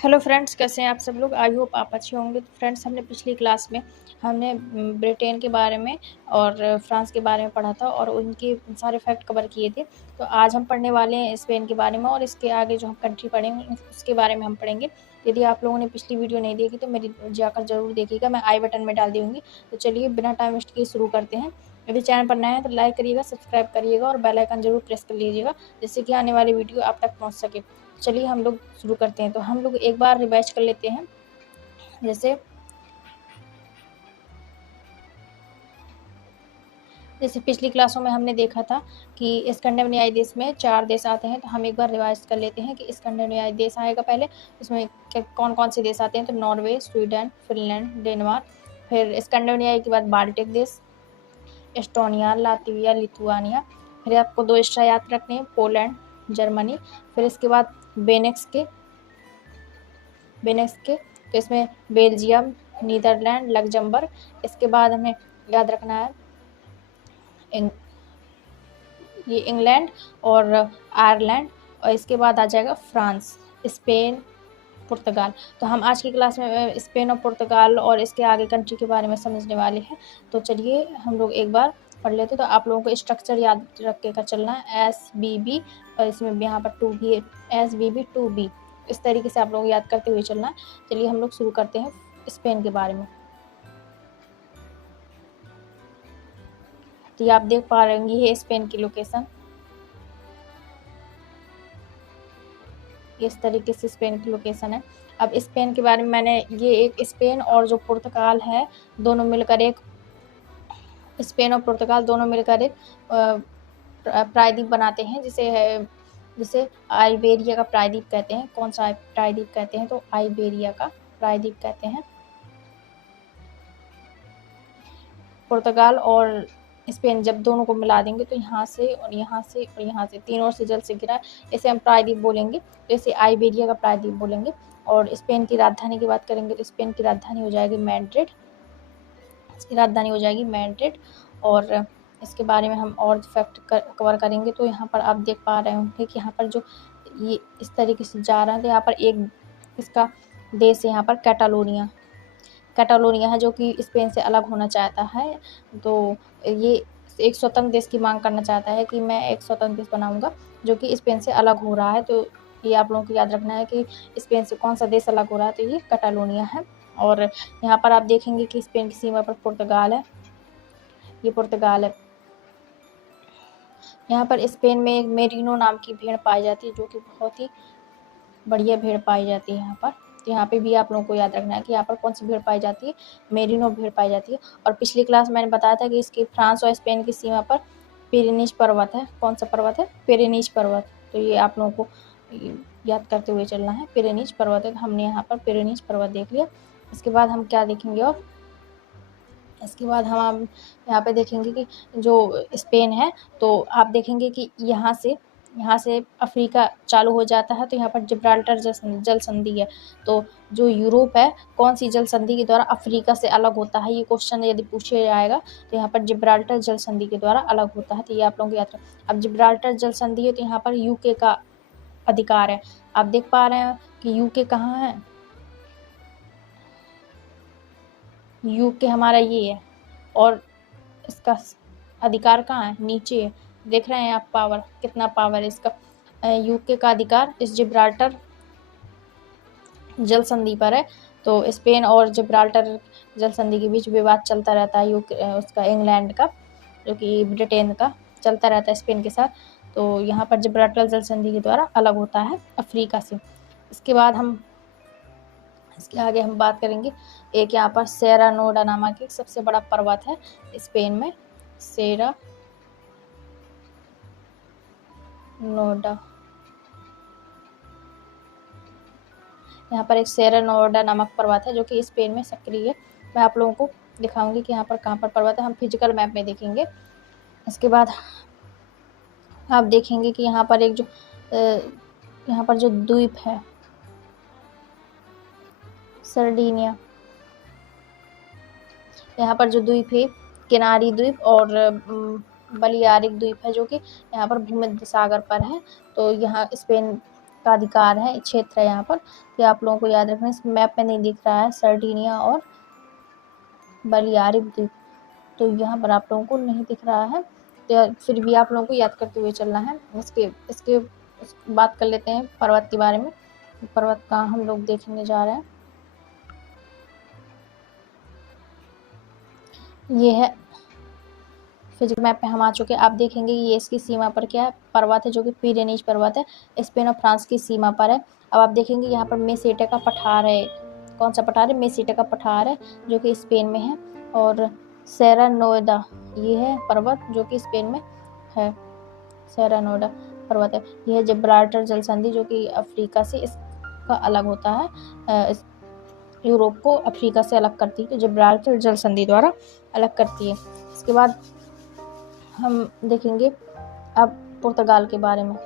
Hello friends, कैसे हैं आप सब लोग। आई होप आप अच्छे होंगे। तो फ्रेंड्स, हमने पिछली क्लास में हमने ब्रिटेन के बारे में और फ्रांस के बारे में पढ़ा था और उनके सारे फैक्ट कवर किए थे। तो आज हम पढ़ने वाले हैं स्पेन के बारे में और इसके आगे जो हम कंट्री पढ़ेंगे उसके बारे में हम पढ़ेंगे। यदि आप लोगों ने पिछली वीडियो नहीं देखी तो मेरी जाकर ज़रूर देखिएगा, मैं आई बटन में डाल दूँगी। तो चलिए बिना टाइम वेस्ट किए शुरू करते हैं। यदि चैनल पर नया है तो लाइक करिएगा, सब्सक्राइब करिएगा और बेल आइकन ज़रूर प्रेस कर लीजिएगा, जिससे कि आने वाली वीडियो आप तक पहुँच सके। चलिए हम लोग शुरू करते हैं। तो हम लोग एक बार रिवाइज कर लेते हैं। जैसे पिछली क्लासों में हमने देखा था कि स्कैंडिनेवियाई देश में 4 देश आते हैं। तो हम एक बार रिवाइज कर लेते हैं कि स्कैंडिनेवियाई देश आएगा पहले। इसमें कौन-कौन से देश आते हैं। तो नॉर्वे, स्वीडन, फिनलैंड, डेनमार्क। फिर स्कैंडिनेवियाई के बाद बाल्टिक देश, एस्टोनिया, लातविया, लिथुआनिया। फिर आपको 2 एक्स्ट्रा याद रखने हैं, पोलैंड, जर्मनी। फिर इसके बाद बेनेक्स के तो इसमें बेल्जियम, नीदरलैंड, लग्जमबर्ग। इसके बाद हमें याद रखना है ये इंग्लैंड और आयरलैंड। और इसके बाद आ जाएगा फ्रांस, स्पेन, पुर्तगाल। तो हम आज की क्लास में स्पेन और पुर्तगाल और इसके आगे कंट्री के बारे में समझने वाले हैं। तो चलिए हम लोग एक बार पढ़ लेते। तो आप लोगों को स्ट्रक्चर याद रख के चलना है, SBB और इसमें यहाँ पर 2 भी है, SBB 2B। इस तरीके से आप लोग याद करते हुए चलना है। चलिए हम लोग शुरू करते हैं स्पेन के बारे में। तो ये आप देख पा रहे होंगे, ये स्पेन की लोकेशन। इस तरीके से स्पेन की लोकेशन है। अब स्पेन के बारे में मैंने ये एक स्पेन और जो पुर्तगाल है दोनों मिलकर एक प्रायद्वीप बनाते हैं, जिसे आइबेरिया का प्रायद्वीप कहते हैं। कौन सा प्रायद्वीप कहते हैं? तो आइबेरिया का प्रायद्वीप कहते हैं। पुर्तगाल और स्पेन जब दोनों को मिला देंगे तो यहाँ से और यहाँ से और यहाँ से तीनों से जल से घिरा है, इसे हम प्रायद्वीप बोलेंगे। तो इसे आइबेरिया का प्रायद्वीप बोलेंगे। और स्पेन की राजधानी की बात करेंगे तो स्पेन की राजधानी हो जाएगी मैड्रिड। और इसके बारे में हम और फैक्ट कवर करेंगे। तो यहाँ पर आप देख पा रहे होंगे कि यहाँ पर जो ये इस तरीके से जा रहा है, तो यहाँ पर एक इसका देश है, यहाँ पर कैटालोनिया है, जो कि स्पेन से अलग होना चाहता है। तो ये एक स्वतंत्र देश की मांग करना चाहता है कि मैं एक स्वतंत्र देश बनाऊंगा जो कि स्पेन से अलग हो रहा है। तो ये आप लोगों को याद रखना है कि स्पेन से कौन सा देश अलग हो रहा है। तो ये कैटालोनिया है। और यहाँ पर आप देखेंगे कि स्पेन की सीमा पर पुर्तगाल है, ये पुर्तगाल है। यहाँ पर स्पेन में एक मेरिनो नाम की भेड़ पाई जाती है, जो कि बहुत ही बढ़िया भेड़ पाई जाती है यहाँ पर। तो यहाँ पे भी आप लोगों को याद रखना है कि यहाँ पर कौन सी भेड़ पाई जाती है, मेरिनो भेड़ पाई जाती है। और पिछली क्लास में मैंने बताया था कि इसकी फ्रांस और स्पेन की सीमा पर पिरेनीज पर्वत है। कौन सा पर्वत है? पिरेनीज पर्वत। तो ये आप लोगों को याद करते हुए चलना है, पिरेनीज पर्वत है। हमने यहाँ पर पिरेनीज पर्वत देख लिया। इसके बाद हम क्या देखेंगे? और इसके बाद हम यहाँ पे देखेंगे कि जो स्पेन है, तो आप देखेंगे कि यहाँ से अफ्रीका चालू हो जाता है। तो यहाँ पर जिब्राल्टर जल संधि है। तो जो यूरोप है, कौन सी जल संधि के द्वारा अफ्रीका से अलग होता है? ये क्वेश्चन यदि पूछा जाएगा तो यहाँ पर जिब्राल्टर जल संधि के द्वारा अलग होता है। तो ये आप लोगों को याद रखें। अब जिब्राल्टर जल संधि है तो यहाँ पर यूके का अधिकार है। आप देख पा रहे हैं कि यूके कहाँ है? यूके हमारा ये है और इसका अधिकार कहाँ है? नीचे है। देख रहे हैं आप पावर, कितना पावर है इसका। यूके का अधिकार इस जिब्राल्टर जल संधि पर है। तो स्पेन और जिब्राल्टर जल संधि के बीच विवाद चलता रहता है, उसका इंग्लैंड का, जो कि ब्रिटेन का चलता रहता है स्पेन के साथ। तो यहाँ पर जिब्राल्टर जल संधि के द्वारा अलग होता है अफ्रीका से। इसके आगे हम बात करेंगे। एक यहाँ पर सेरा नोडा नामक एक सबसे बड़ा पर्वत है स्पेन में, सेरा नोडा। यहाँ पर एक सेरा नोडा नामक पर्वत है जो कि स्पेन में सक्रिय है। मैं आप लोगों को दिखाऊंगी कि यहाँ पर कहाँ पर पर्वत है, हम फिजिकल मैप में देखेंगे। इसके बाद आप देखेंगे कि यहाँ पर जो द्वीप है सर्डिनिया, यहाँ पर जो द्वीप है किनारी द्वीप और बलियारिक द्वीप है, जो कि यहाँ पर भूमध्य सागर पर है। तो यहाँ स्पेन का अधिकार है, क्षेत्र है यहाँ पर। तो आप लोगों को याद रखना, इस मैप में नहीं दिख रहा है सर्डिनिया और बलियारी द्वीप, तो यहाँ पर आप लोगों को नहीं दिख रहा है, तो फिर भी आप लोगों को याद करते हुए चलना है। इसके बात कर लेते हैं पर्वत के बारे में। पर्वत का हम लोग देखने जा रहे हैं। ये है फिजिकल मैप पे हम आ चुके हैं। आप देखेंगे ये इसकी सीमा पर क्या है, पर्वत है जो कि पिरेनीज पर्वत है, स्पेन और फ्रांस की सीमा पर है। अब आप देखेंगे यहाँ पर मेसेटा का पठार है। कौन सा पठार है? मेसेटा का पठार है जो कि स्पेन में है। और सेरा नोएडा ये है पर्वत जो कि स्पेन में है, सेरा नोएडा पर्वत है। यह है जिब्राल्टर जल संधि जो कि अफ्रीका से इसका अलग होता है, यूरोप को अफ्रीका से अलग करती है, तो जिब्राल्टर जल संधि द्वारा अलग करती है। इसके बाद हम देखेंगे अब पुर्तगाल के बारे में।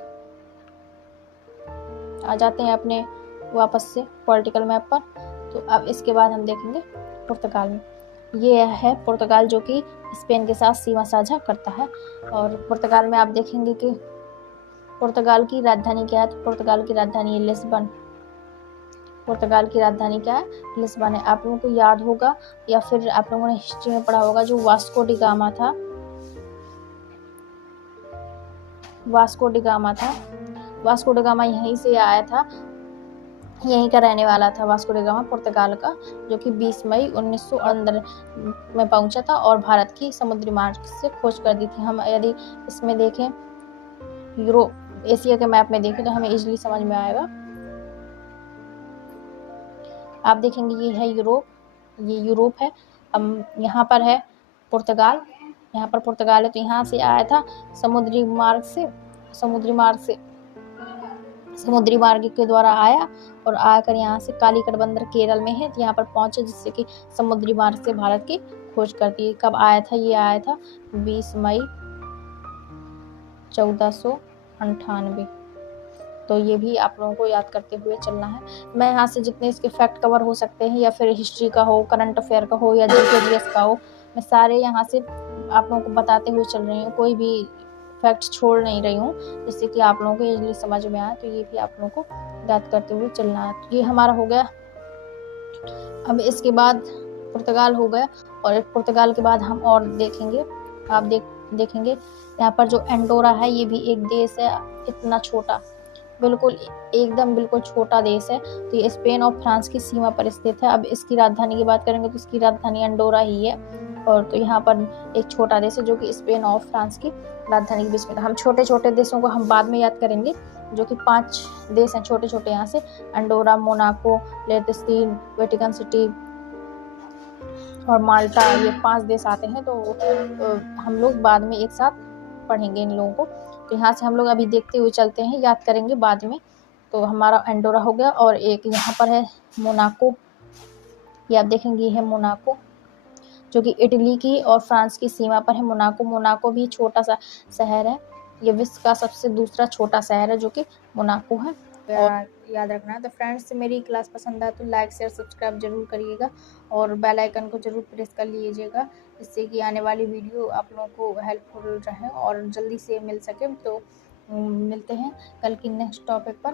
आ जाते हैं अपने वापस से पॉलिटिकल मैप पर। तो अब इसके बाद हम देखेंगे पुर्तगाल में। ये है पुर्तगाल जो कि स्पेन के साथ सीमा साझा करता है। और पुर्तगाल में आप देखेंगे कि पुर्तगाल की राजधानी क्या है, तो पुर्तगाल की राजधानी है लिस्बन। पुर्तगाल की राजधानी क्या है? लिस्बन है। आप लोगों को याद होगा या फिर आप लोगों ने हिस्ट्री में पढ़ा होगा, जो वास्को डी गामा था, वास्को डी गामा यहीं से आया था, यहीं का रहने वाला था वास्को डी गामा पुर्तगाल का, जो कि 20 मई 1915 में पहुंचा था और भारत की समुद्री मार्ग से खोज कर दी थी। हम यदि इसमें देखें, यूरोप एशिया के मैप में देखें तो हमें इजीली समझ में आएगा। आप देखेंगे ये है यूरोप, ये यूरोप है। हम यहाँ पर है पुर्तगाल, यहाँ पर पुर्तगाल है, तो यहाँ से आया था समुद्री मार्ग के द्वारा आया और आकर यहाँ से कालीकट बंदर केरल में है, यहाँ पर पहुंचे, जिससे कि समुद्री मार्ग से भारत की खोज करती है। कब आया था? ये आया था 20 मई 1498। तो ये भी आप लोगों को याद करते हुए चलना है। मैं यहाँ से जितने इसके फैक्ट कवर हो सकते हैं, या फिर हिस्ट्री का हो, करंट अफेयर का हो, या जीके का हो, मैं सारे यहाँ से आप लोगों को बताते हुए चल रही हूँ, कोई भी फैक्ट छोड़ नहीं रही हूँ, जिससे कि आप लोगों को इजीली समझ में आए। तो ये भी आप लोगों को याद करते हुए चलना है। तो ये हमारा हो गया। अब इसके बाद पुर्तगाल हो गया, और पुर्तगाल के बाद हम और देखेंगे। आप देखेंगे यहाँ पर जो एंडोरा है, ये भी एक देश है, इतना छोटा, बिल्कुल छोटा देश है। तो ये स्पेन और फ्रांस की सीमा पर स्थित है। अब इसकी राजधानी की बात करेंगे तो इसकी राजधानी एंडोरा ही है। और तो यहाँ पर एक छोटा देश है जो कि स्पेन और फ्रांस की राजधानी के बीच में। हम छोटे छोटे देशों को हम बाद में याद करेंगे, जो कि 5 देश हैं छोटे छोटे यहाँ से, एंडोरा, मोनाको, लिechtenstein, वेटिकन सिटी और माल्टा, ये 5 देश आते हैं। तो हम लोग बाद में एक साथ पढ़ेंगे इन लोगों को। तो यहाँ से हम लोग अभी देखते हुए चलते हैं, याद करेंगे बाद में। तो हमारा एंडोरा हो गया, और एक यहाँ पर है मोनाको, ये आप देखेंगे, ये है मोनाको जो कि इटली की और फ्रांस की सीमा पर है। मोनाको भी छोटा सा शहर है, ये विश्व का सबसे दूसरा छोटा शहर है जो कि मोनाको है। और याद रखना है। तो फ्रेंड्स, मेरी क्लास पसंद आए तो लाइक शेयर सब्सक्राइब जरूर करिएगा, और बेल आइकन को जरूर प्रेस कर लीजिएगा, जिससे कि आने वाली वीडियो आप लोगों को हेल्पफुल रहे और जल्दी से मिल सके। तो मिलते हैं कल की नेक्स्ट टॉपिक पर।